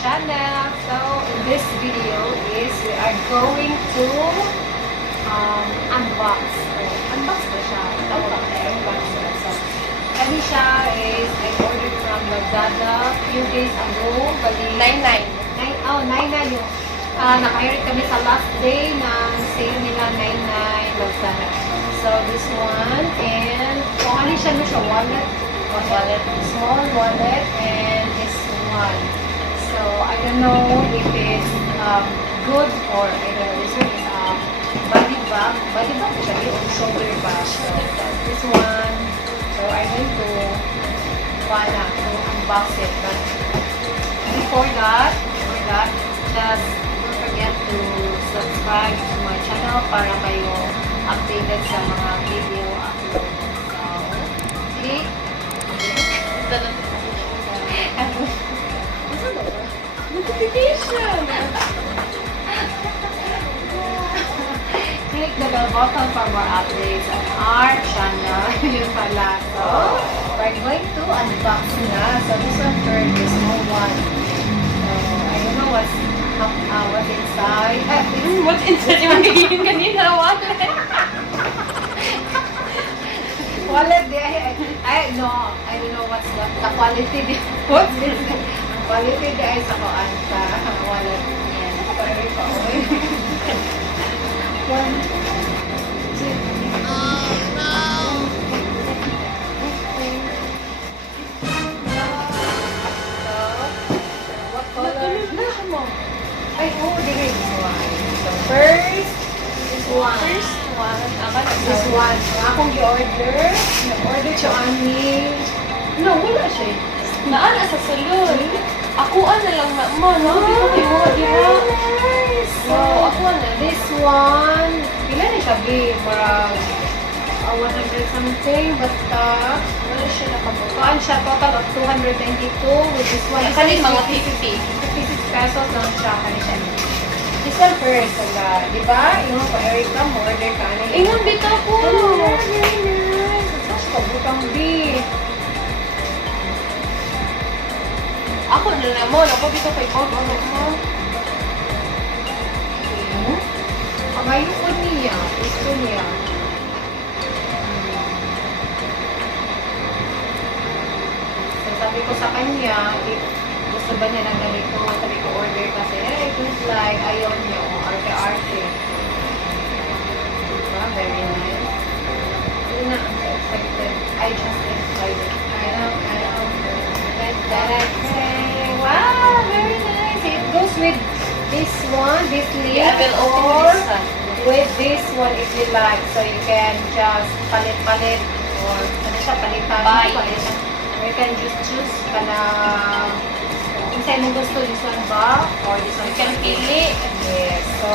channel. So in this video is we are going to unbox. Unbox ba siya? Tawag ko unbox. So kami siya is I ordered from LAZADA few days ago. Bali 99. 99 yung naka-hire kami sa last day ng sale nila 99 LAZADA. So this one and kung ano siya wallet. Small wallet and this one. So I don't know if it's good or I don't know. This one is body bag siya yung shoulder bag. So this one. So I'm going to unbox it. But before that, just don't forget to subscribe to my channel para kayo updated sa mga video upload. So click Notification! Click the bell button for more updates on our channel. Yun pala. So, we're going to unbox na. So, this one first, the small one. So, I don't know what's inside. What's inside yung magiging kanina? Wallet? Wallet, I don't know what's the quality. What's this? Ang quality di ay sa koan sa wallet niya. Sorry po. One, two. Oh no! What color? Ay, there is one. So first, this one. This one. Akong i-order. Nag-order siya ani. No, wala siya. Naan sa salon. Akuan na lang na mo, no? Di ko kimuha, di ba? Nice! Wow, akuan na. This one, pila na siya, B? Parang 100 something, basta Wala siya nakabuka. kuhaan siya, total of 292 with this one. Kanin mga 56 pesos lang siya, kanin siya. This one first, di ba? Yung pa Erica, order ka na. Ingon bita ko. Very nice. Tapos pabutang B. Ako na lang mo. Napabito kay Bob. Ano mo? Kamayukod niya. Gusto niya. So, sabi ko sa kanya, if gusto ba niya ng ganito, sabi ko order kasi, it looks like ayaw niya o arte-arte. Diba? Very nice. Yun na, I'm so excited. I just excited. I know. Wow, very nice. It goes with this one, this link. Yeah, I will open or this one. with this one if you like. So you can just palit-palit or ano siya, palitan. Buy. Palitan. Or you can just choose kana kung saan mo gusto, this one ba? Or this one You can pili. Yes. So,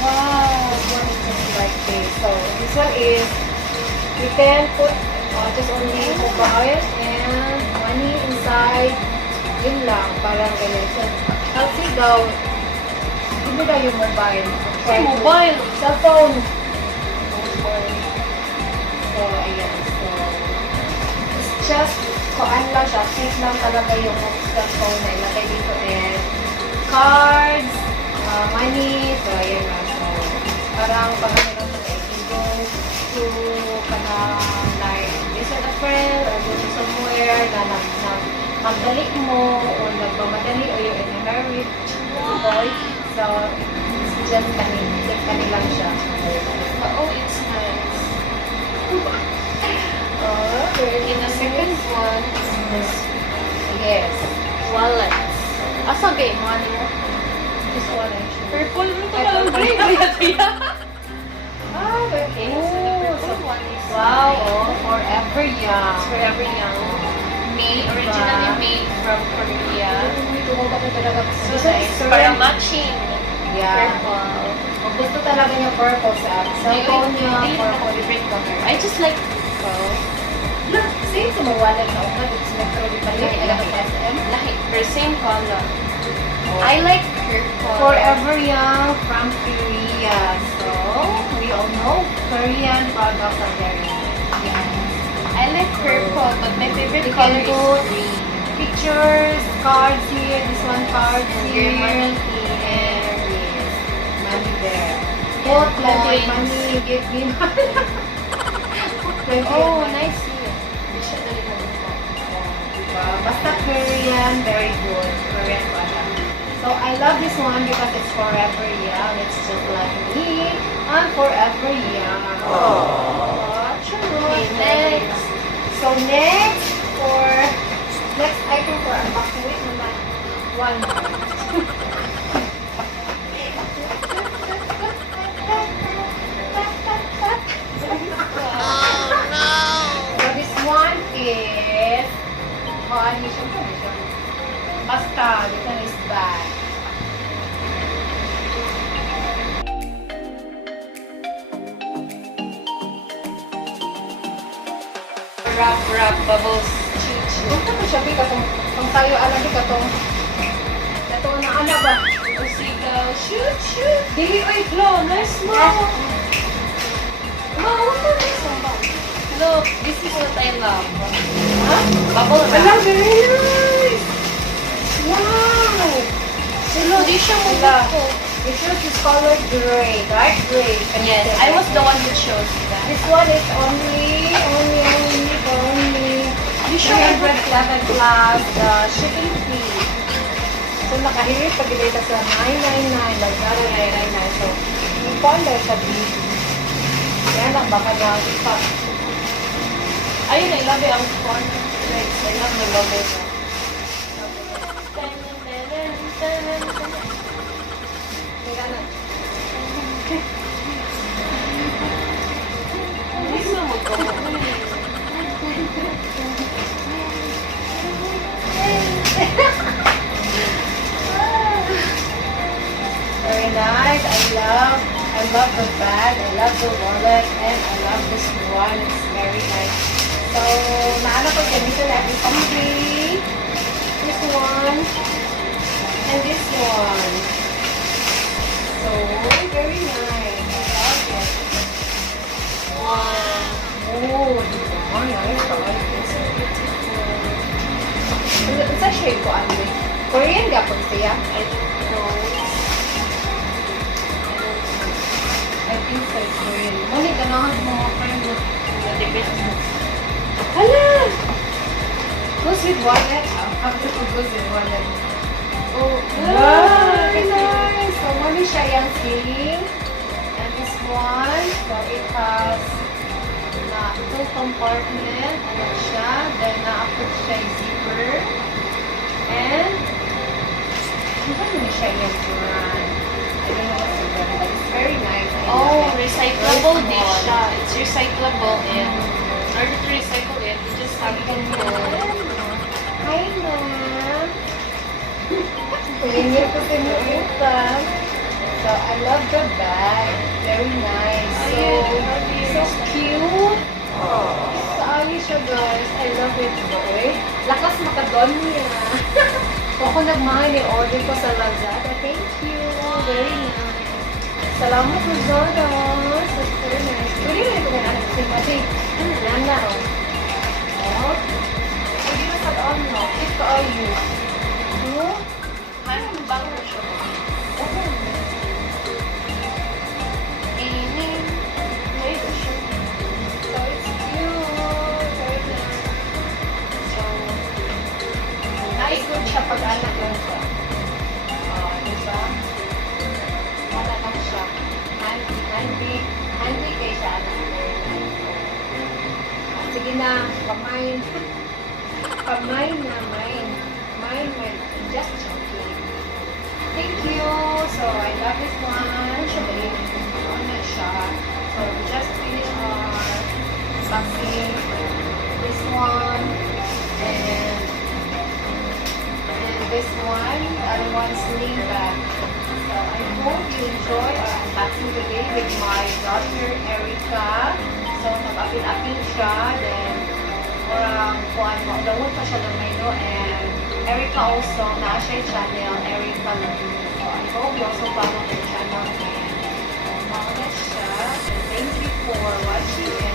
wow, this one is just like this. So, this one is, you can put just only mobile and money inside. Yun lang, parang ganito. Kasi daw, hindi daw yung mobile. Ay, mobile. Cellphone. So, ayan. So, it's just, kuan lang siya. Fit lang talaga yung cellphone na ilagay dito. And cards, money. So, ayan na. So, parang pagkakita lang siya, if you go to, like, visit a friend or go to somewhere na magdali mo o nagmamadali o you're in a hurry. Boy. So, it's just kani lang siya. Oh, it's nice. Oh, very In the second one is this yes. wallet. Asa ba yung money mo? This one actually. Purple mo ito lang break. Kaya Ah, okay. So the purple one is Wow, oh, forever young. It's forever young. Originally made from Korea. So nice. Para matching. Yeah. Purple. Kung gusto talaga niya purple sa cellphone niya, Hindi na purple. favorite color. I just like purple. Look, same sa mga wallet na upat. It's metro di pa rin. Alam ko SM. Lahi. Pero same color. I like purple. Forever Young from Korea. So, we all know Korean products are very nice. I like purple, but my favorite You color can put is green. pictures, cards here, this one cards Your here. money And yes, money there. And Oh, plenty of coins. money. Give me money. Plenty of Oh, money. nice here. Di siya dali mo ito. Diba? Basta Korean, very good. Korean product. So I love this one because it's forever young. It's just like me. I'm forever young. Oh, Okay, next. So next item for unboxing. Wait naman. One. So this one is hindi siya. Basta, this one is bag. Wrap bubbles. Kung ito siya, Bika, kung tayo alam ka itong ito na ano ba? Sigaw. Shoot. Dili, oy, Flo, nice mo! Look, this is what I love. Ha? Bubble I love wrap. very nice! Wow! Hello, di siya mo Wala. ko. The shirt is colored gray, dark gray. Yes, I was the one who chose that. This one is only Di siya 311 plus the shipping fee. So, nakahirit pag ibita sa 999, Lazada 999. So, yung pala sa big. Kaya lang, baka na stop. Ayun, I love it. Ang fun. I love the bubble wrap. Kaya na. Hindi mo magkawa. Very nice. I love the bag. I love the wallet. And I love this one. It's very nice. So, naano ko ganito na every country. This one. And this one. So, very nice. I love it. Wow. Oh, nice. I like this. It's a shade ko, ano eh. Korean gapon siya. I don't know. I think so, it's Korean. Ngunit, ganahan mo mga friend mo. Depends. Hala! Goes with wallet. After to goes with wallet. Oh, Very nice! So, mali siya yung sling. And this one, so it has na two compartment. Ano siya? Then, na-apot siya yung zipper. And, iba naman siya yung brand. I don't know what's the brand, but it's very nice. I Oh, love it. recyclable Very din small. siya. It's recyclable and in order to recycle it, you just have to pull. Hi, ma'am. Tingin ko sinuutan. So, I love the bag. Very nice. So cute. So, ayos siya, guys. I love it, boy. Lakas makadon niya. Kung ako nagmahal yung order ko sa Lazada. Thank you. Very nice. Salamat, Lazada. So, very nice. Pwede na ito kung anak ko kasi. Yan na, oh. Oh. Pwede na sa doon, no? Ito ayos. Oh. Anong bago siya mo? Okay. May ito siya. So it's cute. Very nice. So, naikot siya pag anak lang siya. Oh, diba? Anak lang siya. Handy kay siya anak. Very nice. Oh, sige na, pamain. Pamain na, main. Main. Just joking. Thank you. So, I love this one. Siya ba yun? Ano siya? So, we just finished our boxing. This one. And this one. The other one, sling bag. So, I hope you enjoy our unboxing today with my daughter, Erica. So, nag-apil-apil siya. Then, kuhaan mo. Download pa siya ng menu. And Erica also, na siya yung channel, Erica Laguna. So, I hope you also follow the channel and mga siya. And thank you for watching